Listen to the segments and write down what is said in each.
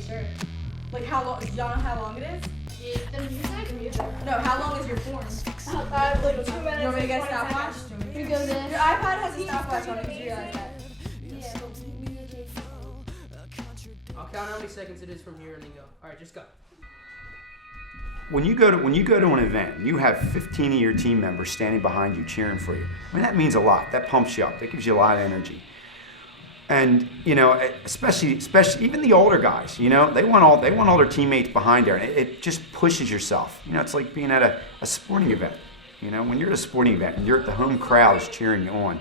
make sure. Like how long? Do y'all know how long it is? The music? No, how long is your form? Like 2 minutes. You want me to get a stopwatch? We go this. Your iPad has a stopwatch on it. Did you realize that? Yeah. I'll count how many seconds it is from here and then go. All right, just go. When you go to an event, you have 15 of your team members standing behind you cheering for you. I mean, that means a lot. That pumps you up. That gives you a lot of energy. And you know, especially even the older guys, you know, they want all their teammates behind there, and it just pushes yourself. You know, it's like being at a sporting event. You know, when you're at a sporting event and the home crowd is cheering you on,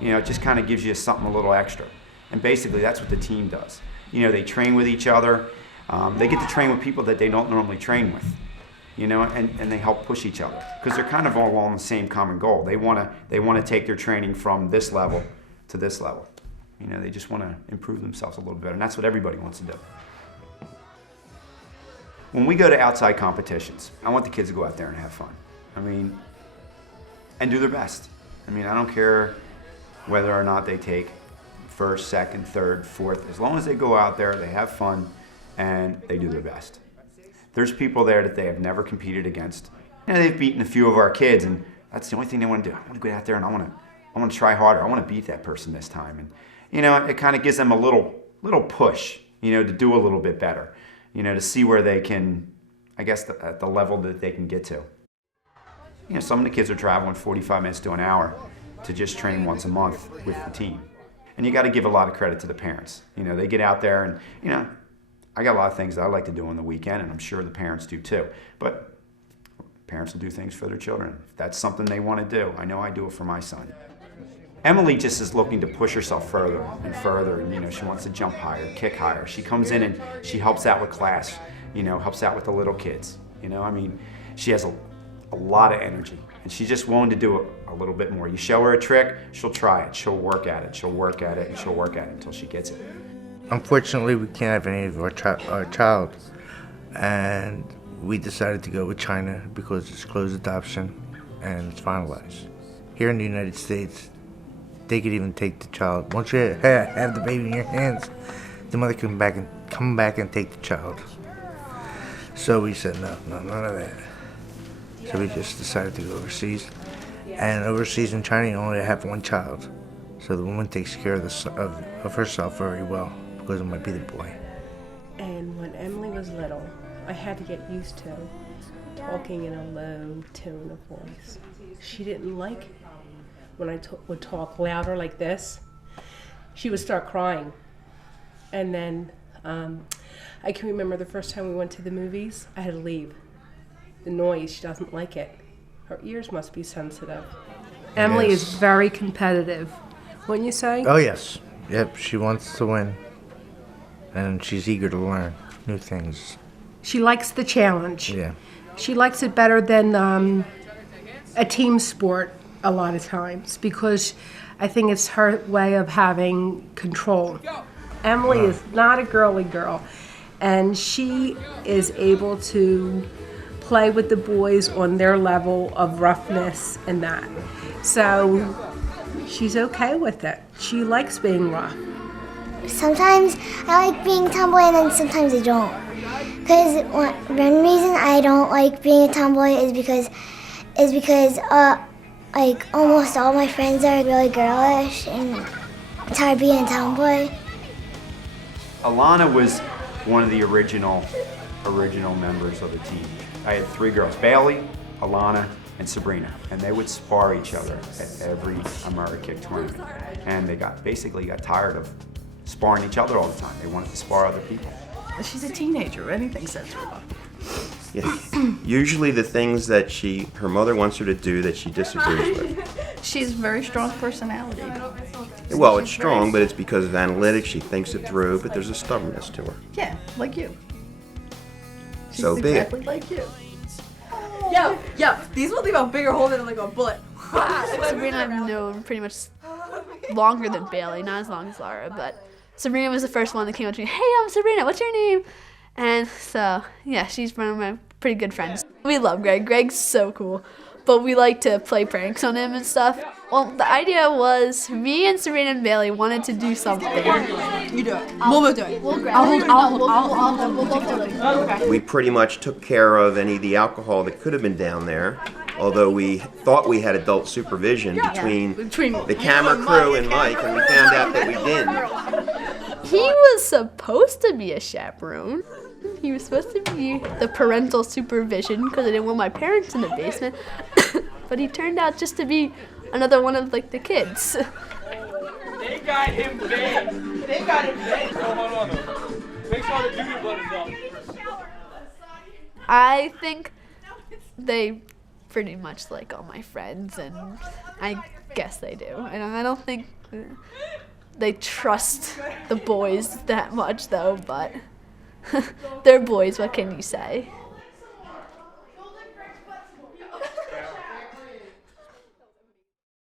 you know, it just kind of gives you something a little extra. And basically, that's what the team does. You know, they train with each other. They get to train with people that they don't normally train with. You know, and they help push each other because they're kind of all on the same common goal. They want to take their training from this level to this level. You know, they just want to improve themselves a little better, and that's what everybody wants to do. When we go to outside competitions, I want the kids to go out there and have fun. I mean, and do their best. I mean, I don't care whether or not they take first, second, third, fourth. As long as they go out there, they have fun, and they do their best. There's people there that they have never competed against. You know, they've beaten a few of our kids, and that's the only thing they want to do. I want to go out there and I want to try harder. I want to beat that person this time. And you know, it kind of gives them a little push, you know, to do a little bit better, you know, to see where they can, I guess, at the level that they can get to. You know, some of the kids are traveling 45 minutes to an hour to just train once a month with the team. And you got to give a lot of credit to the parents. You know, they get out there and, you know, I got a lot of things that I like to do on the weekend, and I'm sure the parents do too. But parents will do things for their children. If that's something they want to do, I know I do it for my son. Emily just is looking to push herself further and further, and you know, she wants to jump higher, kick higher. She comes in and she helps out with class, you know, helps out with the little kids. You know, I mean, she has a lot of energy, and she's just willing to do it a little bit more. You show her a trick, she'll try it, she'll work at it, she'll work at it, and she'll work at it until she gets it. Unfortunately, we can't have any of our child, and we decided to go with China because it's closed adoption and it's finalized. Here in the United States, they could even take the child. Once you have the baby in your hands, the mother can come back and take the child. So we said no, none of that. So we just decided to go overseas. And overseas in China, you only have one child. So the woman takes care of herself very well because it might be the boy. And when Emily was little, I had to get used to talking in a low tone of voice. She didn't like when I would talk louder like this. She would start crying. And then I can remember the first time we went to the movies, I had to leave. The noise, she doesn't like it. Her ears must be sensitive. Emily is very competitive, wouldn't you say? Oh yes, yep, she wants to win. And she's eager to learn new things. She likes the challenge. Yeah. She likes it better than a team sport a lot of times because I think it's her way of having control. Emily is not a girly girl, and she is able to play with the boys on their level of roughness and that. So she's okay with it. She likes being rough. Sometimes I like being a tomboy and then sometimes I don't. Because one reason I don't like being a tomboy is because like almost all my friends are really girlish and it's hard being a tomboy. Alana was one of the original members of the team. I had 3 girls, Bailey, Alana, and Sabrina, and they would spar each other at every Amerikick tournament. And they basically got tired of sparring each other all the time. They wanted to spar other people. She's a teenager. Anything sets her up. Yeah. Usually the things that her mother wants her to do that she disagrees with. She's a very strong personality. Well, it's strong, but it's because of analytics. She thinks it through, but there's a stubbornness to her. Yeah, like you. She's So be it. exactly like you. Yo, these will leave a bigger hole than like a bullet. Sabrina I've known pretty much longer than Bailey, not as long as Laura, but Sabrina was the first one that came up to me, hey, I'm Sabrina, what's your name? And so, yeah, she's one of my pretty good friends. We love Greg. Greg's so cool. but we like to play pranks on him and stuff. Well, the idea was me and Serena and Bailey wanted to do something. You do it. We'll do it. We'll both hold it. Okay. We pretty much took care of any of the alcohol that could have been down there, although we thought we had adult supervision between the camera crew and Mike, and we found out that we didn't. He was supposed to be a chaperone. He was supposed to be the parental supervision because I didn't want my parents in the basement. But he turned out just to be another one of like the kids. They got him banged. They got him banged. Hold on. Make sure the duty button's up. I think they pretty much like all my friends, and I guess they do. I don't think they trust the boys that much though, but they're boys, what can you say?